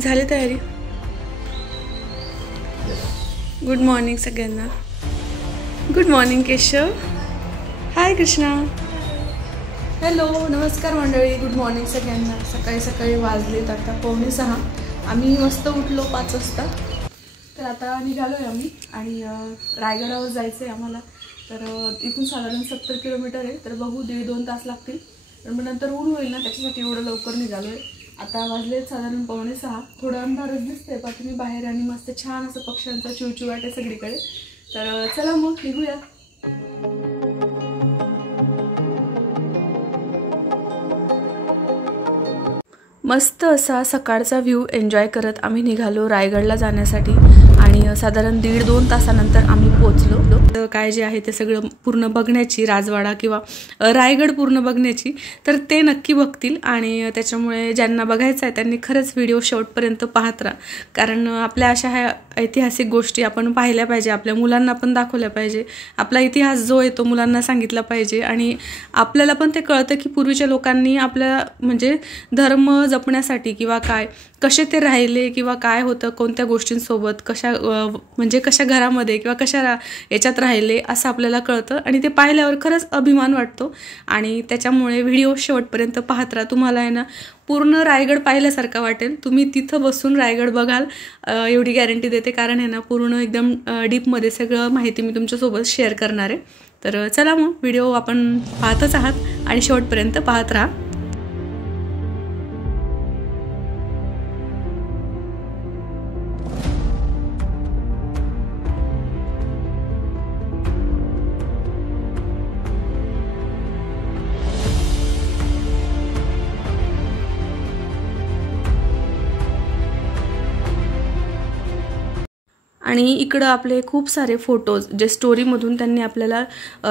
झाली तयारी? Good morning सगळ्यांना. Good morning Keshav. Hi Krishna. Hello, नमस्कार मंडळी. गुड मॉर्निंग सगळ्यांना. सकाळी सकाळी वाजलेत आता 5:45. आम्ही मस्त उठलो 5 वाजता. तर आता निघालो आहे आम्ही आणि रायगडावर जायचं आहे आम्हाला. तर इथून साधारण 70 किलोमीटर आहे. तर बघू 1.5-2 तास लागतील. तर मग नंतर ऊन होईल ना, त्याच्यासाठी एवढं लवकर निघालो आहे. आता वाजलेत साधारण 5:45. थोडं अंधारच दिसतंय पण तुम्ही बाहेर आणि मस्त छान असं पक्ष्यांचा चिवचिवाट आहे सगळीकडे. तर चला मग निघूया. मस्त असा सकाळचा व्ह्यू एन्जॉय करत आम्ही निघालो रायगडला जाण्यासाठी आणि साधारण 1.5-2 तासानंतर आम्ही पोहोचलो. काय जे आहे ते सगळं पूर्ण बघण्याची, राजवाडा किंवा रायगड पूर्ण बघण्याची, तर ते नक्की बघतील. आणि त्याच्यामुळे ज्यांना बघायचं आहे त्यांनी खरंच व्हिडिओ शेवटपर्यंत पाहत राहा. कारण आपल्या अशा ह्या ऐतिहासिक गोष्टी आपण पाहिल्या पाहिजे, आपल्या मुलांना पण दाखवल्या पाहिजे. आपला इतिहास जो आहे तो मुलांना सांगितला पाहिजे आणि आपल्याला पण ते कळतं की पूर्वीच्या लोकांनी आपल्या म्हणजे धर्म जपण्यासाठी किंवा काय कसे ते राहिले किंवा काय होतं, कोणत्या गोष्टींसोबत कशा घरामध्ये किंवा कशा याच्यात राहिले असं आपल्याला कळतं. आणि ते पाहिल्यावर खरंच अभिमान वाटतो. आणि त्याच्यामुळे व्हिडिओ शेवटपर्यंत पाहत राहा. तुम्हाला आहे ना पूर्ण रायगड पाहिल्यासारखा वाटेल. तुम्ही तिथं बसून रायगड बघाल एवढी गॅरंटी देते. कारण आहे ना पूर्ण एकदम डीपमध्ये सगळं माहिती मी तुमच्यासोबत शेअर करणार आहे. तर चला मग व्हिडिओ आपण पाहतच आहात आणि शेवटपर्यंत पाहत राहा. आणि इकडं आपले खूप सारे फोटोज जे स्टोरीमधून त्यांनी आपल्याला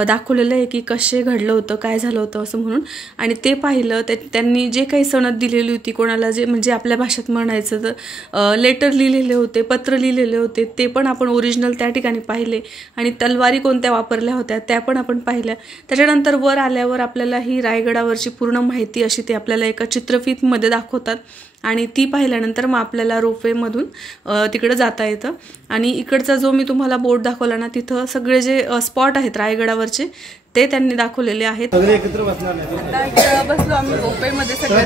दाखवलेलं आहे की कसे घडलं होतं, काय झालं होतं असं म्हणून. आणि ते पाहिलं. त्यांनी जे काही सनद दिलेली होती कोणाला, जे म्हणजे आपल्या भाषेत म्हणायचं तर लेटर लिहिलेले होते, पत्र लिहिलेले होते, ते पण आपण ओरिजिनल त्या ठिकाणी पाहिले. आणि तलवारी कोणत्या वापरल्या होत्या त्या पण आपण पाहिल्या. त्याच्यानंतर वर आल्यावर आपल्याला ही रायगडावरची पूर्ण माहिती अशी ते आपल्याला एका चित्रफितमध्ये दाखवतात. आणि ती पाहिल्यानंतर मग आपल्याला रोपवेमधून तिकडं जाता येतं. आणि इकडचा जो मी तुम्हाला बोर्ड दाखवला ना, तिथं सगळे जे स्पॉट आहेत रायगडावरचे ते त्यांनी दाखवलेले आहेत. आता बसलो आम्ही रोपवेमध्ये सगळे.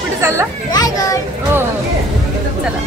कुठे चालला? हो चला.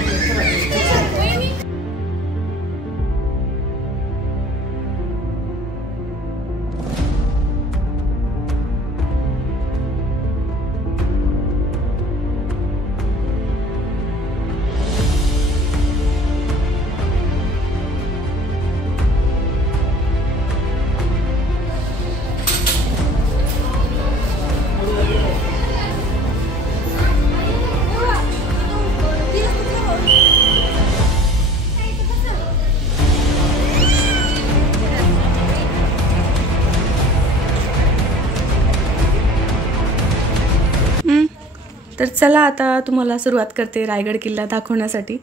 तर चला आता तुम्हाला सुरुवात करते रायगड किल्ला दाखवण्यासाठी.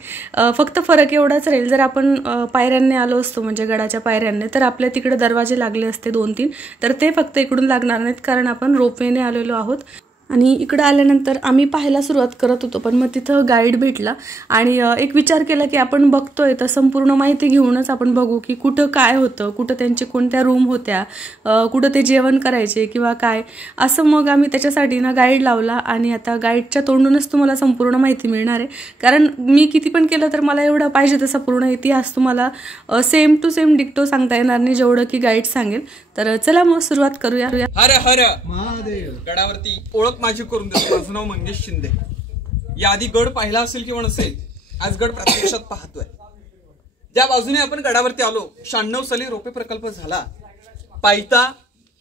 फक्त फरक एवढाच राहील, जर आपण पायऱ्यांनी आलो असतो म्हणजे गडाच्या पायऱ्यांनी तर आपल्या तिकडे दरवाजे लागले असते 2-3, तर ते फक्त इकडून लागणार नाहीत कारण आपण रोपवेने आलेलो आहोत. आणि इकडं आल्यानंतर आम्ही पाहायला सुरुवात करत होतो पण मग तिथं गाईड भेटला आणि एक विचार केला की आपण बघतोय तर संपूर्ण माहिती घेऊनच आपण बघू की कुठं काय होतं, कुठं त्यांचे कोणत्या रूम होत्या, कुठं ते जेवण करायचे किंवा काय असं. मग आम्ही त्याच्यासाठी ना गाईड लावला आणि आता गाईडच्या तोंडूनच तुम्हाला संपूर्ण माहिती मिळणार आहे. कारण मी किती पण केलं तर मला एवढं पाहिजे तसा पूर्ण इतिहास तुम्हाला सेम टू सेम डिक्टो सांगता येणार नाही जेवढं की गाईड सांगेल. तर चला मग सुरुवात करूया. हर हर महादेव. गडावरती ओळख माझी करून देतो. माझं नाव मंगेश शिंदे. याआधी गड पाहिला असेल किंवा नसेल, आज गड प्रत्यक्षात पाहतोय. ज्या बाजूने आपण गडावरती आलो, 96 साली रोपे प्रकल्प झाला. पायथा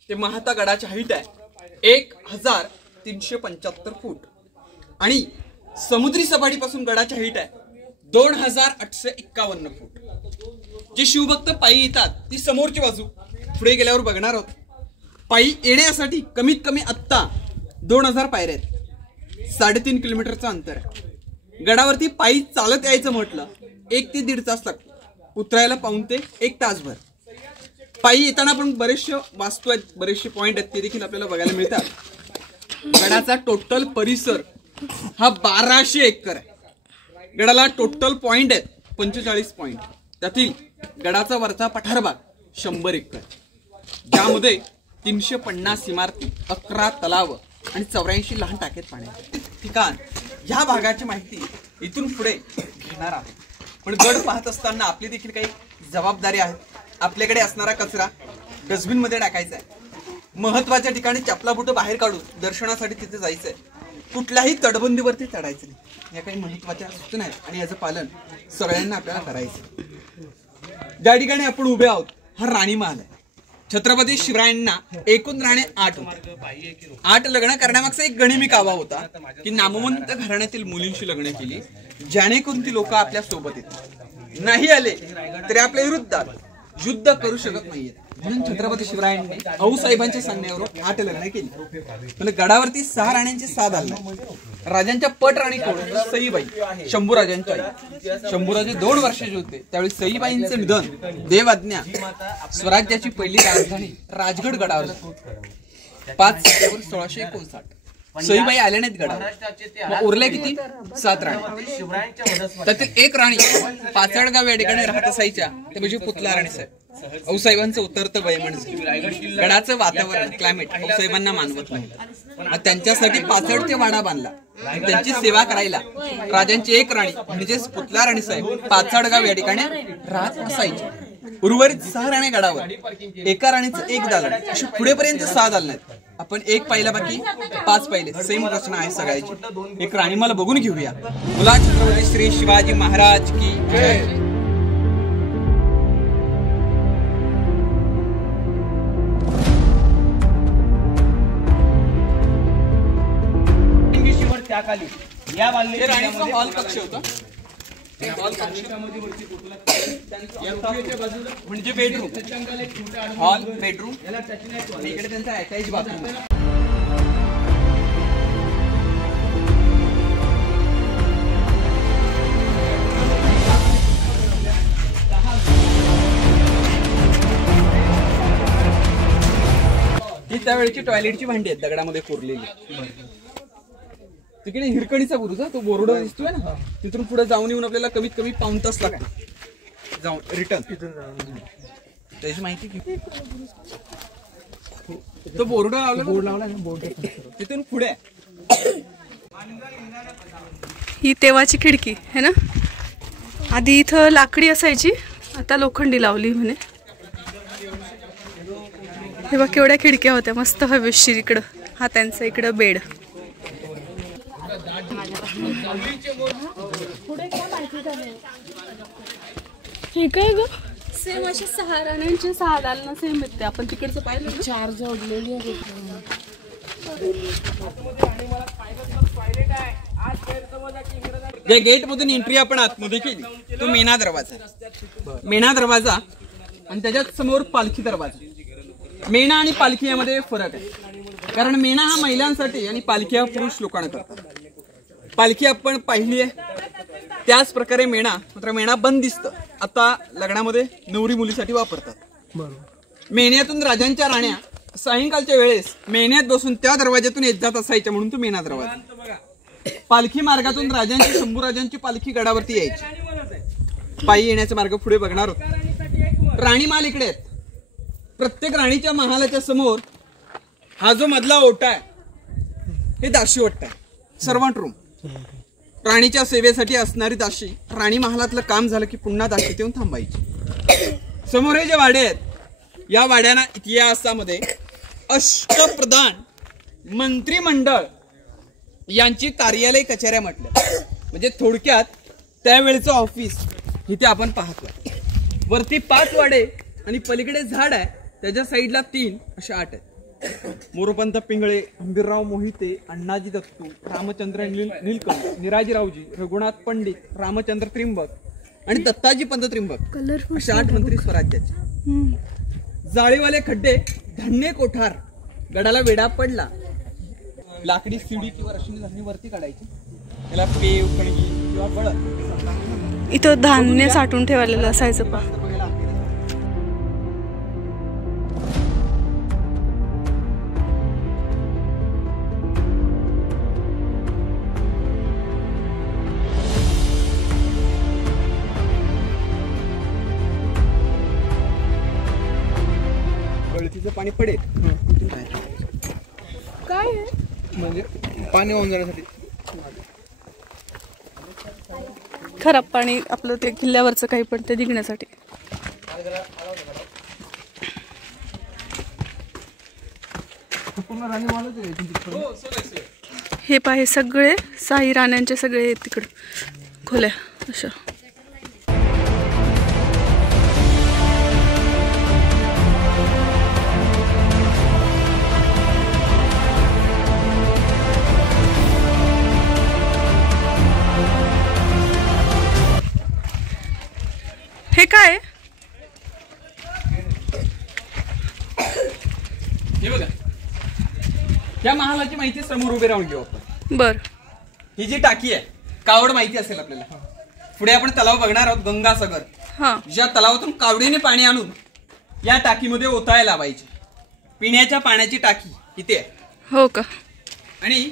ते महाता गडाची हाईट आहे 1375 फूट आणि समुद्री सपाटीपासून गडाची हाईट आहे 2851 फूट. जे शिवभक्त पायी येतात ती समोरची बाजू पुढे गेल्यावर बघणार आहोत. पायी येण्यासाठी कमीत कमी आत्ता 2000 पायऱ्या आहेत. 3.5 किलोमीटरचं अंतर आहे. गडावरती पायी चालत यायचं म्हटलं 1 ते 1.5 तास लागतो. उतरायला पाऊण ते 1 तासभर. पायी येताना पण बरेचसे वास्तू आहेत, बरेचसे पॉइंट आहेत, ते देखील आपल्याला बघायला मिळतात. गडाचा टोटल परिसर हा 1200 एकर आहे. गडाला टोटल पॉइंट आहेत 45 पॉइंट. त्यातील गडाचा वरचा पठार भाग 100 एकर, ज्यामध्ये 350 इमारती, 11 तलाव आणि 84 लहान टाकेत पाण्याचे ठिकाण. ह्या भागाची माहिती इथून पुढे घेणार आहे. पण गड पाहत असताना आपली देखील काही जबाबदारी आहे. आपल्याकडे असणारा कचरा डस्टबिन मध्ये टाकायचा आहे. महत्वाच्या ठिकाणी चपला बुट बाहेर काढून दर्शनासाठी तिथे जायचंय. कुठल्याही तटबंदीवरती चढायचं नाही. या काही महत्वाच्या सूचना आहेत आणि याचं पालन सगळ्यांना आपल्याला करायचं. ज्या ठिकाणी आपण उभे आहोत हा राणी महल आहे. छत्रपती शिवरायांना एकूण राणे 8 होते. 8 लग्न करण्यामागचा एक गणिमी कावा होता की नामवंत घराण्यातील मुलींशी लग्न केली, जेणेकरून ती लोक आपल्या सोबत येतात. नाही आले तरी आपल्या विरुद्धात युद्ध करू शकत नाहीये. म्हणून छत्रपती शिवरायांनी आऊसाहेबांच्या सांगण्यावरून 8 लग्न केली. म्हणजे गडावरती 6 राण्यांची साथ आली. राजांच्या पट राणी कोण? सईबाई, शंभूराजांच्या आई. शंभूराजे 2 वर्षाचे होते त्यावेळी सईबाईंचे निधन देवआज्ञा स्वराज्याची पहिली राजधानी राजगड गडावर 5 सप्टेंबर 1659. सईबाई आल्या नाहीत गडावर. उरल्या किती? 7 राणी. त्यातील एक राणी पाचडगाव या ठिकाणी राहत असायच्या, ते म्हणजे पुतला राणी साहेब. आऊसाहेबांचं उतरतं वय म्हणजे गडाचं वातावरण क्लायमेट आऊसाहेबांना मानवत नाही. त्यांच्यासाठी पाचड ते वाडा बांधला. त्यांची सेवा करायला राजांची एक राणी म्हणजेच पुतला राणी साहेब पाचडगाव या ठिकाणी राहत असायची. उर्वरित 6 राणे गडावर, एका राणीचं एक दालन, अशी पुढेपर्यंत 6 दालन आहेत. आपण एक पाहिला बाकी 5 पाहिले. सेम रचना आहे सगळ्याची. एक राणी मला बघून घेऊया. बोला छत्रपती श्री शिवाजी महाराज की जय. या राणीचा हॉल कक्ष होता. म्हणजे बेडरूम, हॉल, बेडरूम, इकडे त्यांचा अटॅच बाथरूम. ही त्यावेळेची टॉयलेटची भांडी आहेत दगडामध्ये कोरलेली. तिकडे हिरकणीचा बुरुज, तो बोर्ड दिसतोय ना, तिथून पुढे जाऊन येऊन आपल्याला कमीत कमी पाऊण तास लागाय जाऊन रिटर्न. त्याची माहिती की तो बोर्ड लावला तिथून पुढे. ही तेव्हाची खिडकी है ना. आधी इथं लाकडी असायची, आता लोखंडी लावली म्हणे. हे बघ केवढ्या खिडक्या होत्या मस्त हवेशीर. इकडं हा त्यांचा इकडं बेड. हे काय ग? सेम अशी 6 राण्यांची 6 दालन सेम येते. आपण तिकडचं पाहिलं 4 जोडलेली आहे. जे गेट मधून एंट्री आपण आतमध्ये केली तो मेणा दरवाजा. मेणा दरवाजा आणि त्याच्यात समोर पालखी दरवाजा. मेणा आणि पालखी यामध्ये फरक आहे, कारण मेणा हा महिलांसाठी आणि पालखी हा पुरुष लोकांना करतात. पालखी आपण पाहिली आहे त्याच प्रकारे मेणा, मात्र मेणा बंद दिसतं. आता लग्नामध्ये नवरी मुलीसाठी वापरतात. मेण्यातून राजांच्या राण्या सायंकाळच्या वेळेस मेण्यात बसून त्या दरवाज्यातून येत जात असायच्या, म्हणून तो मेणा दरवाजा. पालखी मार्गातून राजांची, शंभूराजांची पालखी गडावरती यायची. पायी येण्याचा मार्ग पुढे बघणार होतो. राणी महाल इकडे आहेत. प्रत्येक राणीच्या महालाच्या समोर हा जो मधला ओटा आहे हे दाशी ओटा आहे, सर्वंट रूम. राणीच्या सेवेसाठी असणारी दाशी राणी महालातलं काम झालं की पुन्हा दाशीत येऊन थांबायची. समोर हे जे वाडे आहेत या वाड्यांना इतिहासामध्ये अष्टप्रधान मंत्रिमंडळ यांची कार्यालय कचेऱ्या म्हटल्या. म्हणजे थोडक्यात त्यावेळेचं ऑफिस इथे आपण पाहतो. वरती 5 वाडे आणि पलीकडे झाड आहे, त्याच्या साईडला 3 असे 8 आहेत. मोरोपंत पिंगळे, हंबीरराव मोहिते, अण्णाजी दत्तू, रामचंद्र नीलकंठ, निराजीरावजी, रघुनाथ पंडित, रामचंद्र त्रिंबक आणि दत्ताजी पंत त्रिंबक असे 8 मंत्री स्वराज्याचे. जाळीवाले खड्डे, धान्य कोठार. गडाला वेढा पडला, लाकडी शिडी किंवा रश्मी धान्य वरती काढायची. त्याला पेव, कणगी किंवा बळद. इथं धान्य साठवून ठेवलेलं असायचं. पाणी पडेल काय आहे म्हणजे पाणी वाहून जाण्यासाठी. खराब पाणी आपलं ते किल्ल्यावरचं काही पण ते निघण्यासाठी. हे पाहे सगळे शाही राण्यांचे सगळे तिकडं खोल्या अशा. हे काय हे बघा, त्या महालाची माहिती समोर उभे राहून घेऊ आपण. बर. ही जी टाकी आहे, कावड माहिती असेल आपल्याला. पुढे आपण तलाव बघणार आहोत, गंगासागर. हा. ज्या तलावातून कावडीने पाणी आणून या टाकीमध्ये ओतायला लावायची. पिण्याच्या पाण्याची टाकी इथे आहे. हो का. आणि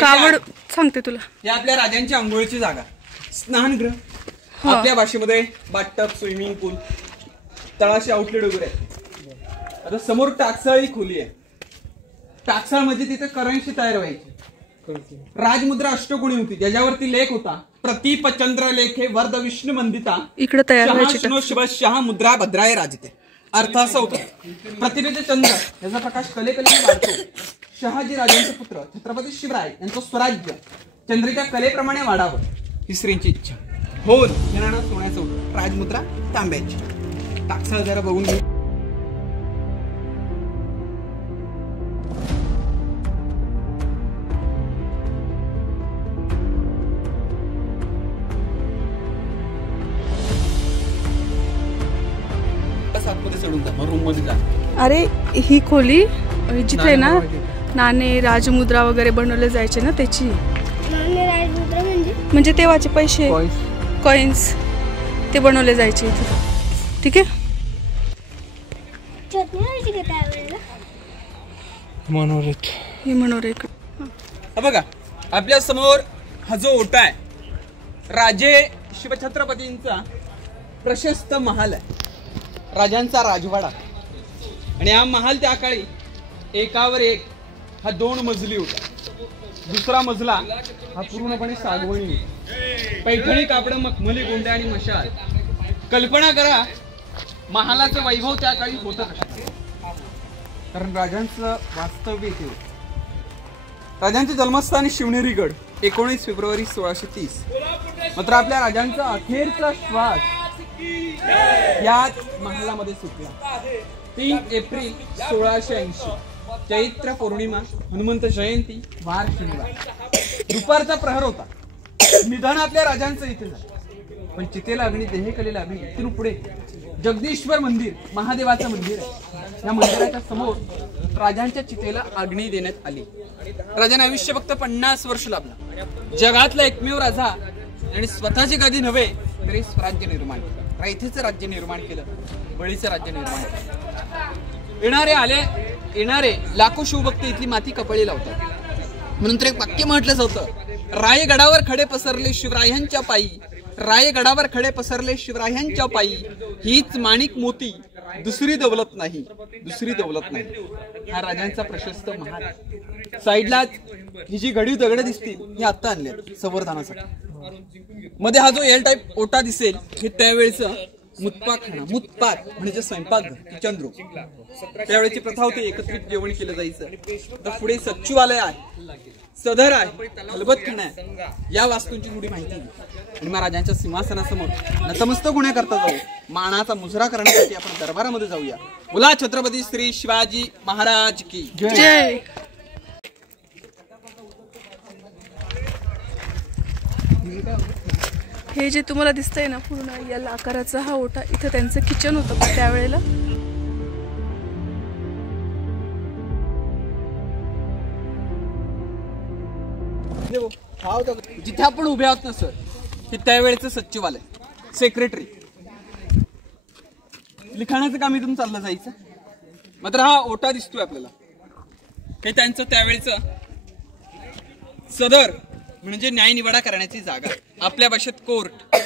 कावड सांगते तुला. हे आपल्या राजांची आंघोळीची जागा, स्नानगृह. आपल्या भाषेमध्ये बाथटब, स्विमिंग पूल, तळाशी आउटलेट वगैरे आहे. आता समोर टाकसाळी खोली आहे. टाकसाळ म्हणजे तिथे करन्सी तयार व्हायची. राजमुद्रा अष्टकोणी होती, ज्याच्यावरती लेख होता प्रतीप चंद्र लेखे वर्द विष्णू मंदिता इकडे तयार व्हायची. शहा मुद्रा भद्राय राजते. अर्थ असा होता, प्रतिभेचे चंद्र याचा प्रकाश कलेकलेने वाढतो. शहाजी राजांचे पुत्र छत्रपती शिवराय यांचं स्वराज्य चंद्रिका कलेप्रमाणे वाढावं ही श्रींची इच्छा. होल घेणारा सोन्याचं होतं, राजमुद्रा तांब्याची. टाकसाळ जरा बघून घे. आतमध्ये चढून जा, मग रूम मध्ये जा. अरे ही खोली जिथे ना नाणे राजमुद्रा वगैरे बनवले जायचे ना त्याची. राजमुद्रा म्हणजे तेव्हाचे पैसे कॉइन्स ते बनवले जायचे इथे. ठीक आहे. हे मनोरे. बघा आपल्या समोर हा जो ओटा आहे, राजे शिवछत्रपतींचा प्रशस्त महाल आहे, राजांचा राजवाडा. आणि हा महाल त्या काळी एकावर एक हा 2 मजली होता. दुसरा मजला हा पूर्णपणे सागवणी, पैठणी कापड, मखमली गोंडे आणि मशाल. कल्पना करा महालाचं वैभव त्या काळी होतं कशा, कारण राजांचं वास्तव्य इथे होतं. राजांचे जन्मस्थान शिवनेरीगड, 19 फेब्रुवारी 1630. मात्र आपल्या राजांचा अखेरचा श्वास याच महालामध्ये सुटला. 3 एप्रिल 1680, चैत्र पौर्णिमा, हनुमंत जयंती, वार शनिवार. दुपारचा प्रहर होता. निधन आपल्या राजांचं इथे झालं. पण चितेला अग्नी, देहकलेला अग्नी. इथून पुढे जगदीश्वर मंदिर, महादेवाचं मंदिर आहे. या मंदिराच्या समोर राजांच्या चितेला अग्नी देण्यात आली. राजाने आयुष्य फक्त 50 वर्ष लाभलं. जगातला एकमेव राजा आणि स्वतःची गादी नव्हे तरी स्वराज्य निर्माण केलं. रायथेचं राज्य निर्माण केलं, बळीचं राज्य निर्माण केलं. येणारे लाखो शिवभक्त इथली माती कपाळी लावतात. म्हणून तर एक वाक्य म्हटलं जातं, रायगडावर खडे पसरले शिवरायांच्या पायी, रायगडावर खडे पसरले शिवरायांच्या पायी, हीच माणिक मोती, दुसरी दौलत नाही, दुसरी दौलत नाही. हा राजांचा प्रशस्त महाल. साईडला ही जी घडीव दगड दिसतील ही आता आणले संवर्धनासाठी. मध्ये हा जो एल टाईप ओटा दिसेल हे त्यावेळेचं मुत्पाकखाना, मुत्पाक म्हणजे स्वयंपाकघर, किचन रूम. त्यावेळेची प्रथा होती एकत्रित जेवण केलं जायचं. तर पुढे सचिवालय आहे, सदर आहे, खलबतखाना आहे. या वास्तूंची थोडी माहिती आहे. आणि महाराजांच्या सिंहासनासमोर नतमस्तक होण्याकरता जाऊ, मानाचा मुजरा करण्यासाठी आपण दरबारामध्ये जाऊया. बोला छत्रपती श्री शिवाजी महाराज की जय. हे जे तुम्हाला दिसतंय ना पूर्ण या आकाराचा हा ओटा, इथं त्यांचं किचन होतं त्यावेळेला. जिथे आपण उभे आहोत ना सर, हे त्यावेळेचं सचिवालय, सेक्रेटरी. लिखाणाचं काम इथून चाललं जायचं. मात्र हा ओटा दिसतोय आपल्याला, हे त्यांचं त्यावेळेचं सदर म्हणजे न्यायनिवाडा करण्याची जागा. आपल्या भाषेत कोर्ट.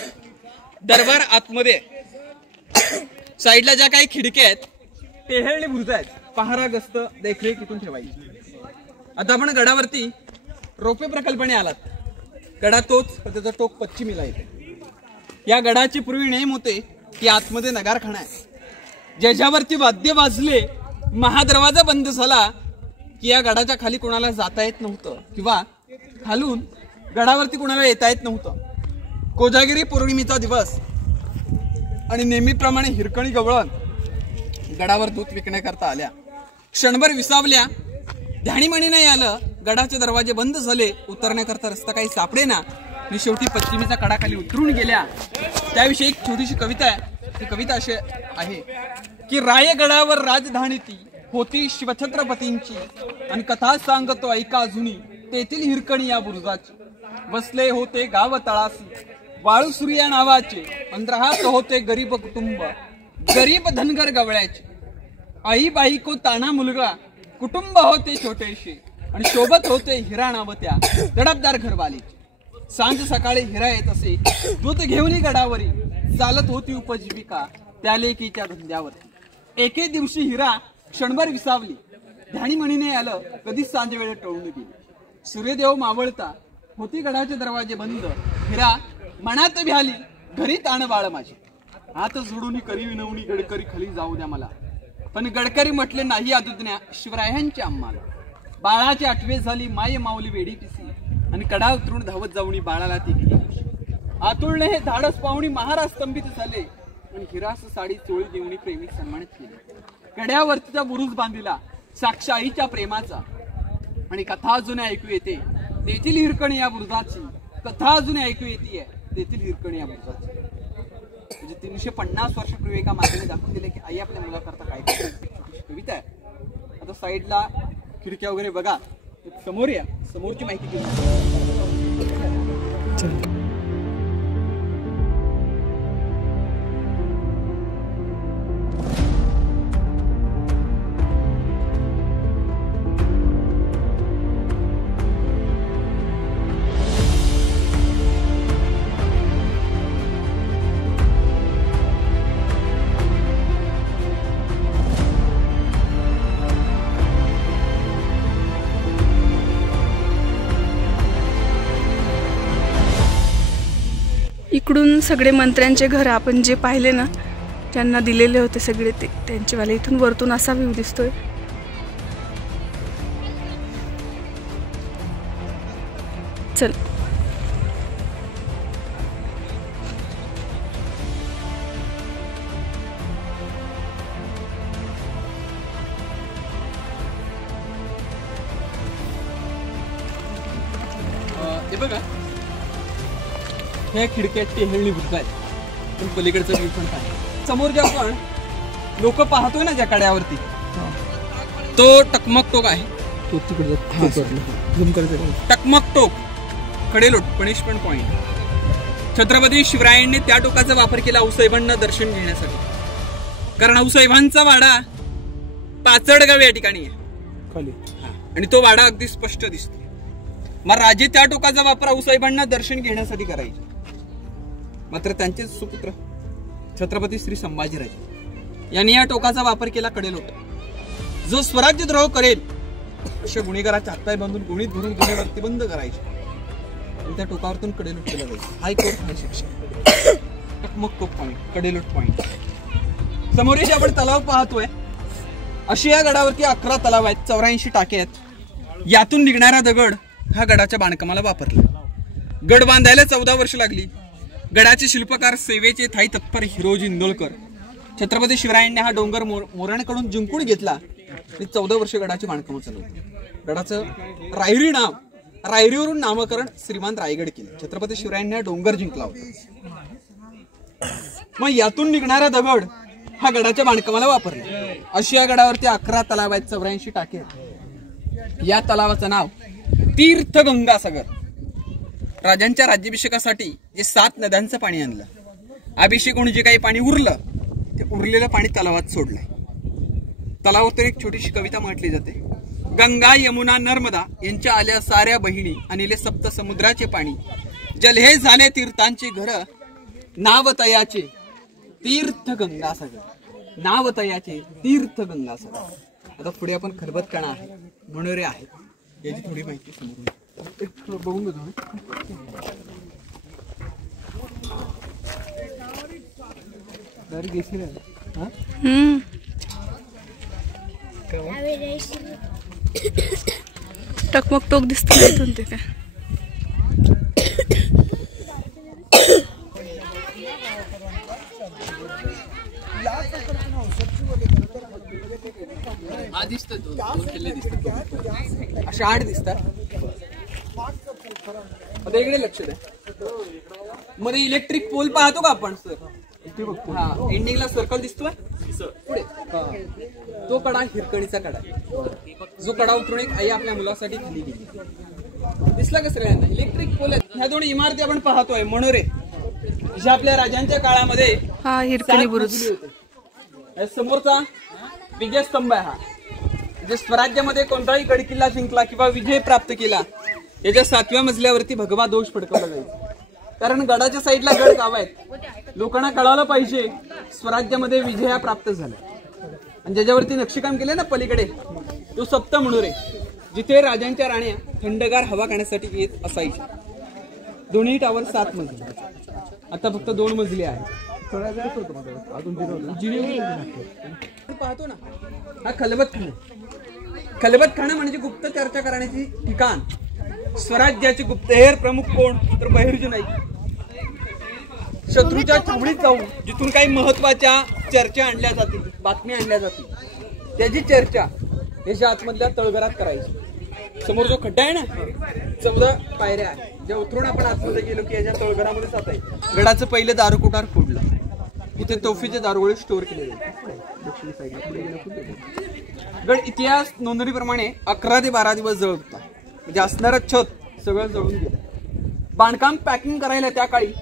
दरबार आतमध्ये साईडला ज्या काही खिडक्या आहेत टेहळणी बुरुज आहेत, पहारा गस्त देखरेख इथून ठेवायची. आता आपण गडावरती रोपवे प्रकल्पाने आलात. गडा तोच पण त्याचा टोक पश्चिमेला येते. या गडाची पूर्वी नेम होते की आतमध्ये नगारखाना आहे, ज्याच्यावरती वाद्य वाजले महादरवाजा बंद झाला की या गडाच्या खाली कोणाला जाता येत नव्हतं किंवा खालून गडावरती कोणाला येता येत नव्हतं. कोजागिरी पौर्णिमेचा दिवस आणि नेहमीप्रमाणे हिरकणी गवळण गडावर दूध विकण्याकरता आल्या. क्षणभर विसावल्या, ध्यानीमणी नाही आलं, गडाचे दरवाजे बंद झाले, उतरण्याकरता रस्ता काही सापडे ना आणि शेवटी पश्चिमेच्या कडाखाली उतरून गेल्या. त्याविषयी एक छोटीशी कविता आहे. ती कविता अशी आहे की रायगडावर राजधानी ती होती शिवछत्रपतींची आणि कथा सांगतो ऐका अजूनी तेथील हिरकणी या बुरुजाची. बसले होते गाव तळासी वाळूसुरी या नावाचे, 15 होते गरीब कुटुंब गरीब धनगर गवळ्याचे. आई बाईको ताना मुलगा कुटुंब होते छोटेशे आणि शोभत होते हिरा नाव त्या तडपदार घरवालीचे. सांज सकाळी हिरा येत असे दूध घेऊन गडावरी, चालत होती उपजीविका त्या लेकीच्या धंद्यावरती. एके दिवशी हिरा क्षणभर विसावली, ध्यानीमणीने आलं, कधीच सांज वेळ टळून गेली. सूर्यदेव मावळता होती गडाचे दरवाजे बंद, हिरा मनात भ्याली, घरी ताण बाळ माझे. हात जोडून करी विनवणी गडकरी खाली जाऊ द्या मला, पण गडकरी म्हटले नाही आदुज्ञा शिवरायांची आम्हाला. बाळाची आठवे झाली, माय माऊली वेडी पिसी आणि कडा उतरून धावत जाऊनी बाळाला ती गेली. आतुळने हे धाडस पाहुणी महाराज स्तंभित झाले आणि हिरास साडी चोळी देऊनी प्रेमी सन्मानित केले. कड्यावरतीचा बुरुज बांधिला साक्ष आईच्या प्रेमाचा आणि कथा अजून ऐकू येते तेथील हिरकणी या बुरुजाची. कथा अजून ऐकू येते तेथील हिरकणी या बुरुजाची. म्हणजे 350 वर्षापूर्वी एका मातेने दाखवून दिले की आई आपल्या मुलाकरता काय करते. कविता आहे. आता साईडला खिडक्या वगैरे बघा, समोर या, समोरची माहिती घेऊ. इकडून सगळे मंत्र्यांचे घर आपण जे पाहिले ना, ज्यांना दिलेले होते सगळे ते त्यांचेवाले, इथून वरतून असा व्ह्यू दिसतोय. चल हे बघा, ह्या खिडक्या टेहळणी बुरुज आहेत, पण पलीकडचा व्ह्यू पण आहे. समोर जे आपण लोक पाहतोय ना ज्या कड्यावरती, तो टकमक टोक आहे. टकमक टोक कडेलोट पनिशमेंट पॉइंट. छत्रपती शिवरायांनी त्या टोकाचा वापर केला आऊसाहेबांना दर्शन घेण्यासाठी, कारण आऊसाहेबांचा वाडा पाचडगाव या ठिकाणी आहे आणि तो वाडा अगदी स्पष्ट दिसतो. मग राजे त्या टोकाचा वापर आऊसाहेबांना दर्शन घेण्यासाठी करायचे. मात्र त्यांचे सुपुत्र छत्रपती श्री संभाजीराजे यांनी या टोकाचा वापर केला कडेलोट. जो स्वराज्यद्रोह करेल अशा गुन्हेगाराच्या हातपाय बांधून गुणीत भरून गुन्हेवरती बंद करायचे आणि त्या टोकावरतून कडेलोट केला जाईल. हायकोर्ट हाय शिक्षा. टकमक टोक पॉइंट, कडेलोट पॉइंट. समोरशी आपण तलाव पाहतोय. अशी या गडावरती 11 तलाव आहेत, 84 टाके आहेत. यातून निघणारा दगड हा गडाच्या बांधकामाला वापरला. गड बांधायला 14 वर्ष लागली. गडाचे शिल्पकार सेवेचे थाई तत्पर हिरोजी इंदोलकर. छत्रपती शिवरायांनी हा डोंगर मोरांकडून जिंकून घेतला आणि 14 वर्ष गडाचे बांधकाम चालवले. गडाचं रायरी नाव, रायरीवरून नामकरण श्रीमान रायगड केले. छत्रपती शिवरायांनी हा डोंगर जिंकला होता. मग यातून निघणारा दगड हा गडाच्या बांधकामाला वापरला. अशी या गडावरती 11 तलाव आहेत, 84 टाके आहेत. या तलावाचं नाव तीर्थगंगा सागर. राजांच्या राज्याभिषेकासाठी जे 7 नद्यांचं पाणी आणलं, अभिषेक होऊन जे काही पाणी उरलं ते उरलेलं पाणी तलावात सोडलं. तलावातून एक छोटीशी कविता म्हटली जाते. गंगा यमुना नर्मदा यांच्या आल्या साऱ्या बहिणी, अनिले सप्त समुद्राचे पाणी, जल हे झाले तीर्थांचे घर, नावतयाचे तीर्थ गंगासागर, नावतयाचे तीर्थ गंगासागर. आता पुढे आपण खलबतखाना आहे, मनोरे आहे, याची थोडी माहिती समोर बघून घेतो. टकमक टोक दिसत नाही इथून ते काय. दोन किल्ले दिसतात, असे 8 दिसतात. आता इकडे लक्ष द्या, मध्ये इलेक्ट्रिक पोल पाहतो का आपण सर? हा, एंडिंगला सर्कल दिसतोय पुढे, तो कडा हिरकणीचा कडा आहे, जो कडा उतरून एक आई आपल्या मुलासाठी खाली गेली. दिसला का सगळ्यांना? इलेक्ट्रिक पोल आहेत. ह्या 2 इमारती आपण पाहतोय मनोरे, ज्या आपल्या राजांच्या काळामध्ये हा हिरकणी बुरुज. समोरचा विजयस्तंभ आहे. हा जे स्वराज्यामध्ये कोणताही गड किल्ला जिंकला किंवा विजय प्राप्त केला, याच्या 7व्या मजल्यावरती भगवा दोष फडकवला जायचा. कारण गडाच्या साईडला गड गाव आहेत, लोकांना कळालं पाहिजे स्वराज्यामध्ये विजया प्राप्त झाला. आणि ज्याच्यावरती नक्षीकाम केले ना पलीकडे, तो सप्त मनोरे, जिथे राजांच्या राण्या थंडगार हवा खाण्यासाठी येत असायच्या. दोन्ही टावर 7 मजले, आता फक्त 2 मजले आहेत. पाहतो ना, हा खलबतखाना. खलबतखाना म्हणजे गुप्त चर्चा करण्याची ठिकाण. स्वराज्याचे गुप्तहेर प्रमुख कोण? तर बहिर्जी नाईक. शत्रूच्या छावणीत जाऊन जिथून काही महत्वाच्या चर्चा आणल्या जातील, बातम्या आणल्या जातील, त्याची चर्चा याच्या आतमधल्या तळघरात करायची. समोर जो खड्डा आहे ना, 14 पायऱ्या आहे, ज्या उतरून आपण आतमध्ये गेलो की याच्या तळघरामध्ये जात आहे. गडाचं पहिलं दारुकुटार फोडलं, इथे तोफीचे दारुगोळे स्टोअर केले जाते. दक्षिण साईडला गड इतिहास नोंदणीप्रमाणे 11 ते 12 दिवस जळत होता. म्हणजे असणारं छत सगळं जळून गेलं. बांधकाम पॅकिंग करायला त्या काळी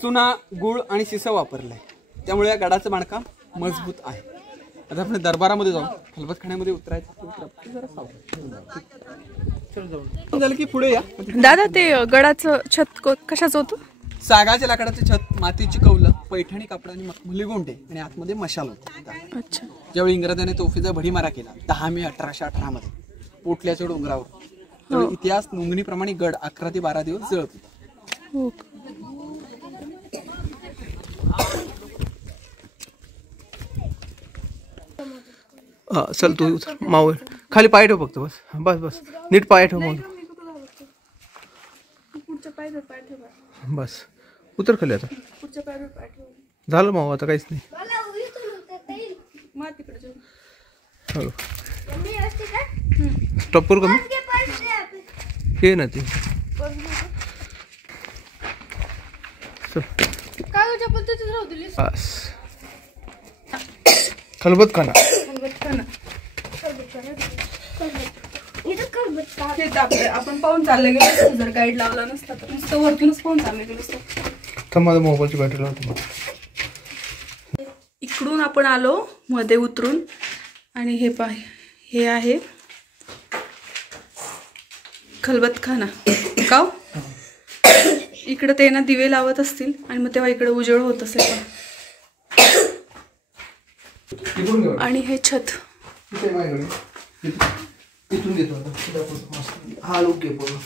चुना, गुळ आणि शिसा वापरलाय, त्यामुळे या गडाचं बांधकाम मजबूत आहे. आता आपण दरबारामध्ये जाऊ, खलबतखान्यामध्ये उतरायचं झालं की पुढे या. दादा ते गडाचं छत कशाचं होतं? सागाच्या लाकडाचं छत, मातीची कौलं, पैठणी कापड आणि मखमली गोंडे आणि आतमध्ये मशाल होता. अच्छा. ज्यावेळी इंग्रजांनी तोफीचा भडीमारा केला 10 मे 1818 मध्ये पोटल्याच्या डोंगरावर, त्यावेळी इतिहास नोंदणीप्रमाणे गड 11 ते 12 दिवस जळत होता. हा चल तू मावळ खाली पाय ठेव फक्त, बस बस बस नीट पाय ठेव मग, बस उतर खाली. आता झालं माव, आता काहीच नाही. हो स्टॉप करू का मी? हे ना ते बस. खलबतखाना आपण पाहून चालले गेलो, जर गाईड लावला नसता तर नुसतं वरतूनच पाहून चालले गेलो असतो. तर माझा मोबाईलची बॅटरी लावतो. इकडून आपण आलो मध्ये उतरून, आणि हे पाय हे आहे खलबतखाना. का इकडे ते ना दिवे लावत असतील आणि मग तेव्हा इकडे उजेड होत असेल. आणि हे छत इथून घेतो हा लोक घे पूर्ण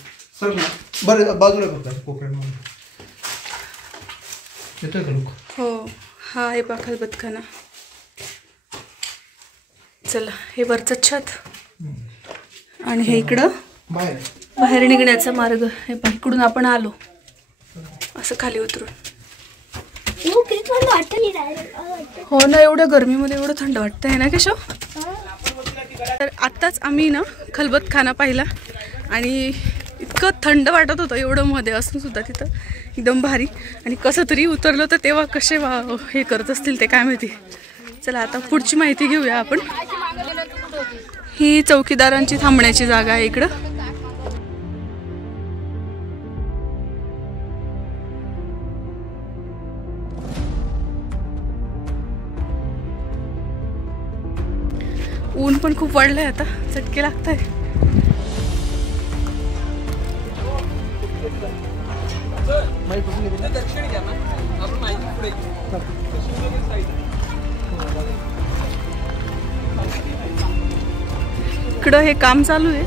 सर ना, बरं बाजूला करतात कोपऱ्यामध्ये येतोय का लोक? हो, हा आहे पा खलबतखाना. चला, हे वरचं छत आणि हे इकडं बाहेर निघण्याचा मार्ग. हे पा इकडून आपण आलो असं खाली उतरून. हो ना, एवढ्या गरमीमध्ये एवढं थंड वाटतंय ना केशव. तर आत्ताच आम्ही ना खलबतखाना पाहिला आणि इतकं थंड वाटत होतं, एवढं मध्ये असून सुद्धा तिथं एकदम भारी. आणि कसं तरी उतरलो तर तेव्हा कसे हे करत असतील ते काय माहिती. चला आता पुढची माहिती घेऊया आपण. ही चौकीदारांची थांबण्याची जागा आहे इकडं. ऊन पण खूप वाढलंय, आता चटके लागताय. Good. दक्षिण घ्या ना आपण माहिती पुढे इकडं हे काम चालू आहे.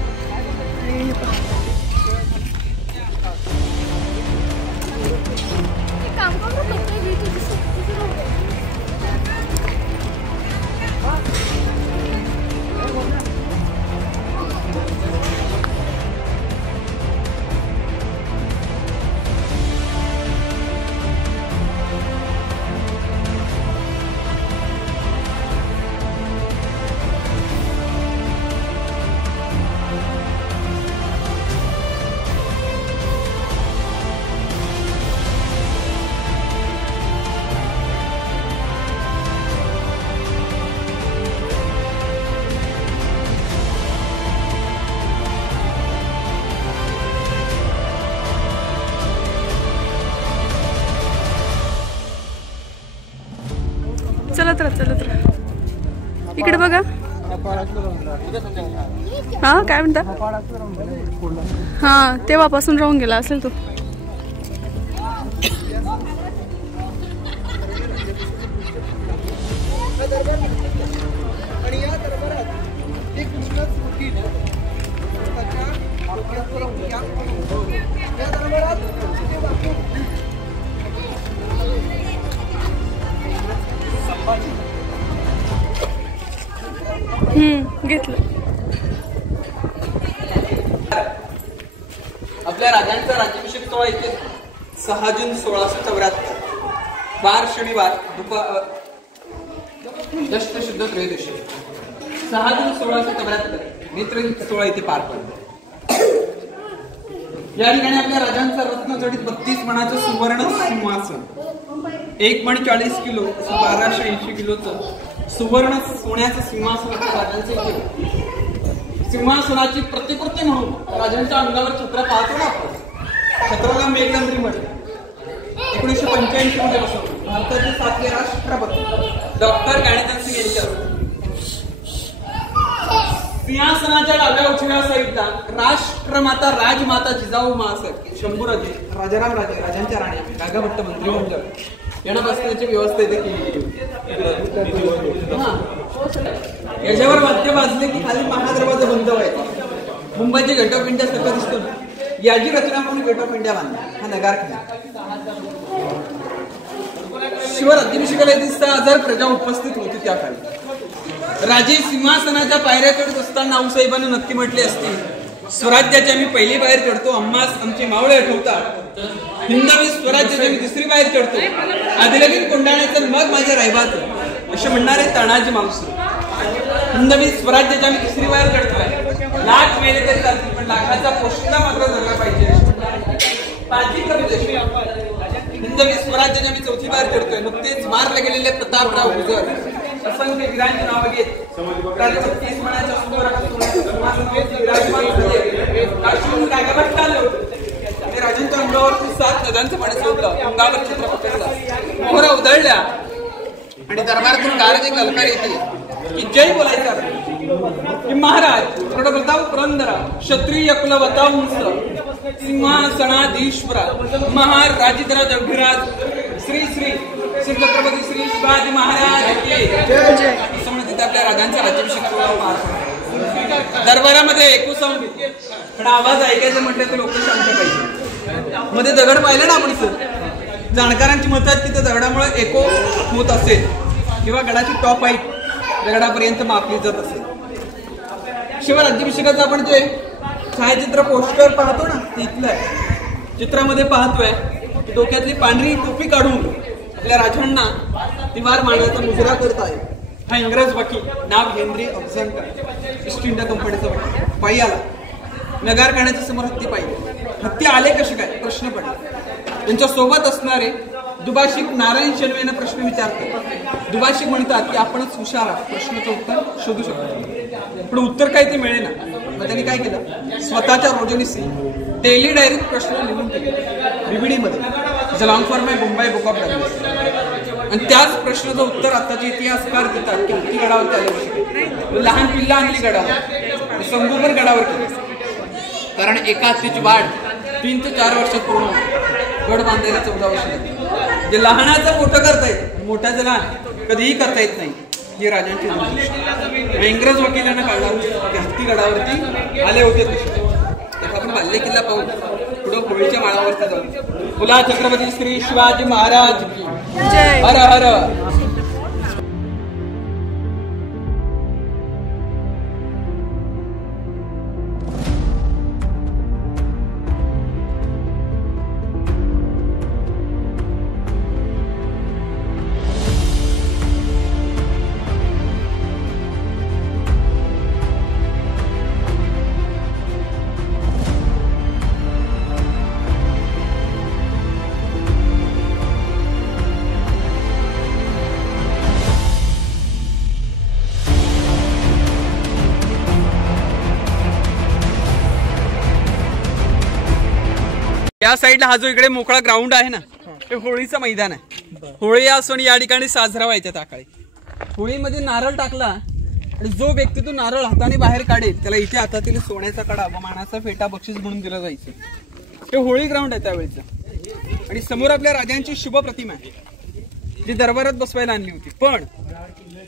चलत राहा. इकडे बघा. हा काय म्हणता. हा तेव्हापासून राहून गेला असेल तो. घेतलं. आपल्या राजांचा राज्याभिषेक सोहळा इथे 6 जून 1674 वार शनिवार दष्ट शुद्ध त्रयोदशी 6 जून 1674 नेत्रदीप सोहळा इथे पार पडला. या ठिकाणी आपल्या राजांचा रत्नजडित 32 मणाचं सुवर्ण सिंहासन 1 मण 40 किलो 1280 किलोचं सुवर्ण सोन्याचं सिंहासन राजांचे इथे. सिंहासनाची प्रतिकृती म्हणून राजांच्या अंगावर छत्र पाहतो ना आपण. छत्राला मेघनंद्री म्हटलं. 1985 मध्ये बसवलं. भारताचे 7वे राष्ट्रपती डॉक्टर गणेश सिंग यांच्या सिंहासनाच्या डाव्या उजव्या साईडला राष्ट्रमाता राजमाता जिजाऊ महासाहेब शंभूराजे राजाराम राजे राजांच्या राण्या गागाभट्ट मंत्रिमंडळ यांना बसण्याची व्यवस्था इथे केली. याच्यावर वाद्य वाजले की खाली महादरवाजा बंद व्हायचा. मुंबईची गेट ऑफ इंडिया सारखं दिसतो ना, याची रचना म्हणून गेट ऑफ इंडिया बांधला. हा नगारखाना. शिवाय राज्याभिषेकाला 6,000 प्रजा उपस्थित होती त्या काळी. राजे सिंहासनाच्या पायऱ्या चढत असताना आऊसाहेबांना नक्की म्हटले असते, स्वराज्याची आम्ही पहिली पायरी चढतो, आम्हास आमचे मावळे आठवतात. हिंदवी स्वराज्याची आम्ही दुसरी पायरी चढतो, आदिलगीत कोंडाण्याचं मग माझ्या रायबाचं असे म्हणणारे तानाजी मावशी. हिंदवी स्वराज्याची आम्ही तिसरी पायरी चढतोय, लाख मेले तरी चालतील पण लाखाचा पोषणा मात्र झाला पाहिजे. हिंदवी स्वराज्याची आम्ही चौथी पायरी चढतोय. नुकतेच मारले गेलेले प्रतापराव गुजर असंख्य वीरांची नावं घेत राजा 32 मणाच्या राजांच्या अंगावरती 7 नद्यांचं पाणी सोडलं. अंगावर चित्र पकडलं, मोहरा उधळल्या आणि दरबारातून गारज ललकार येते की जय बोलायचा की महाराज प्रताप पुरंदरा क्षत्रिय कुलवतांस सिंहासनाधीश्वरा महाराजितराज अभिराज श्री श्री श्री छत्रपती श्री शिवाजी महाराज असं म्हणत आपल्या राजांचा राज्याभिषेक दरबारामध्ये पण आवाज ऐकायचं म्हटलं तर लोक शांत पाहिजे. मध्ये दगड पाहिले ना आपण सर, जाणकारांची मत आहेत की त्या दगडामुळे एको होत असेल किंवा गडाची टॉप हाईट दगडापर्यंत मापली जात असेल. शिवाय राज्याभिषेकाचं आपण जे छायाचित्र पोस्टर पाहतो ना ते इथलं आहे. चित्रामध्ये पाहतोय की डोक्यातली पांढरी टोपी काढून आपल्या राजांना तिवार मारण्याचा मुजरा करत आहे. हा इंग्रज वकील नाव हेनरी ऑक्झनकर ईस्ट इंडिया कंपनीचा वकील पायी आला. नगार खाण्याच्या समोर हत्ती पाहिजे. हत्ती आले कसे काय प्रश्न पडला. त्यांच्या सोबत असणारे दुभाषिक नारायण शेलवे यांना प्रश्न विचारतात. दुभाषिक म्हणतात की आपणच हुशार आहात, प्रश्नाचं उत्तर शोधू शकतो. पण उत्तर काय ते मिळेना. मग त्यांनी काय केलं, स्वतःच्या रोजनीसी डेली डायरीत प्रश्न लिहून दिले बीबीडीमध्ये long for my Mumbai book of diaries. आणि त्याच प्रश्नाचं उत्तर आताचे इतिहासकार देतात की हत्ती गडावर आले, लहान पिल्ला आणली गडावर, संगोपन गडावर केली. कारण एका हत्तीची वाढ 3 ते 4 वर्षात पूर्ण होती. गड बांधायला 14 वर्ष लागली. जे लहानाचं मोठं करता येतं, मोठ्याचं लहान कधीही करता येत नाही. ही राजांची इंग्रज वकिलांना काढला हत्ती गडावरती आले होते. तेव्हा आपण बाल्य किल्ला पाहू, पुढं होळीच्या माळावरती जाऊ. बोला छत्रपती श्री शिवाजी महाराज की जय. हर हर. या साईडला हा जो इकडे मोकळा ग्राउंड आहे ना, ते होळीचं मैदान आहे. होळी हा सण या ठिकाणी साजरा व्हायचा. त्याकाळी होळीमध्ये नारळ टाकला आणि जो व्यक्ती तो नारळ हाताने बाहेर काढेल त्याला इथे हातातील सोन्याचा कडा व मानाचा फेटा बक्षीस म्हणून दिला जायचं. ते होळी ग्राउंड आहे त्यावेळेचं. आणि समोर आपल्या राजांची शुभ प्रतिमा आहे, जी दरबारात बसवायला आणली होती. पण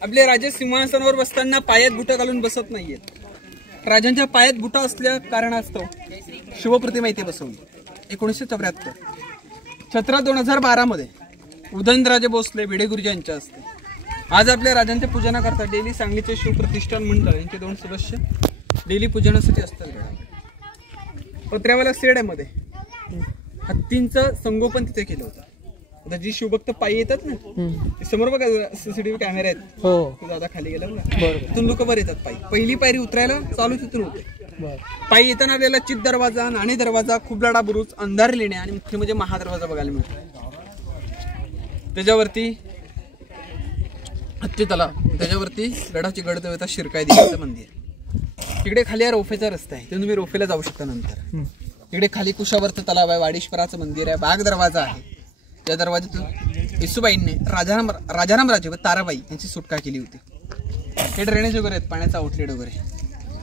आपले राजे सिंहासनावर बसताना पायात बुटं घालून बसत नाहीयेत. राजांच्या पायात बुटं असल्या कारणास्तव शुभ प्रतिमा इथे बसवली 1974. छत्रा 2012 मध्ये उदयनराजे भोसले भिडे गुरुजी यांच्या हस्ते आज आपल्या राजांच्या पूजनाकरता डेली सांगलीचे शिवप्रतिष्ठान मंडळ यांचे 2 सदस्य डेली पूजनासाठी असतात. पत्र्यावाला सेड्यामध्ये हत्तींचं संगोपन तिथे केलं होतं. आता जी शिवभक्त पायी येतात ना, ते समोर बघा सीसीटीव्ही कॅमेरे आहेत. हो दादा खाली गेला बघा, तिथून लोक बरे येतात पायी. पहिली पायरी उतरायला चालू तिथून होते. पायी येताना आपल्याला चित दरवाजा, नाणे दरवाजा, खुबलाडा बुरुज, अंधार लेणे आणि मुख्य म्हणजे महादरवाजा बघायला मिळतो. त्याच्यावरती हत्ती तलाव, त्याच्यावरती गडाची गडदेवता शिरकाई देवीचं मंदिर. इकडे खाली रोफेचा रस्ता आहे, तुम्ही रोफेला जाऊ शकता नंतर. इकडे खाली कुशावर्त तलाव आहे, वाडीश्वराचं मंदिर आहे, बाग दरवाजा आहे. त्या दरवाज्यातून येसुबाईंनी राजाराम राजे व ताराबाई यांची सुटका केली होती. हे ड्रेनेज वगैरे आहेत, पाण्याचा आउटलेट वगैरे.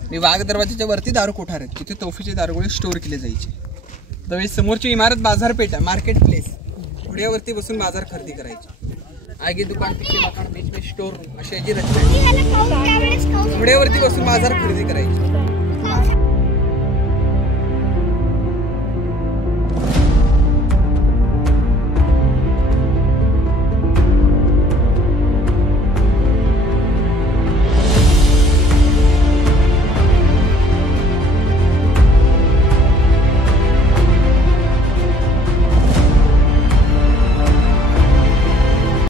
आणि वाघ दरवाजाच्या वरती दारू कोठार आहेत, तिथे तोफीचे दारुगोळे स्टोअर केले जायचे. त्यावेळी समोरची इमारत बाजारपेठ आहे, मार्केट प्लेस. घोड्यावरती बसून बाजार खरेदी करायची. आगे दुकान, तिथे मकान, बीच में स्टोर रूम अशी याची रचना. घोड्यावरती बसून बाजार खरेदी करायची.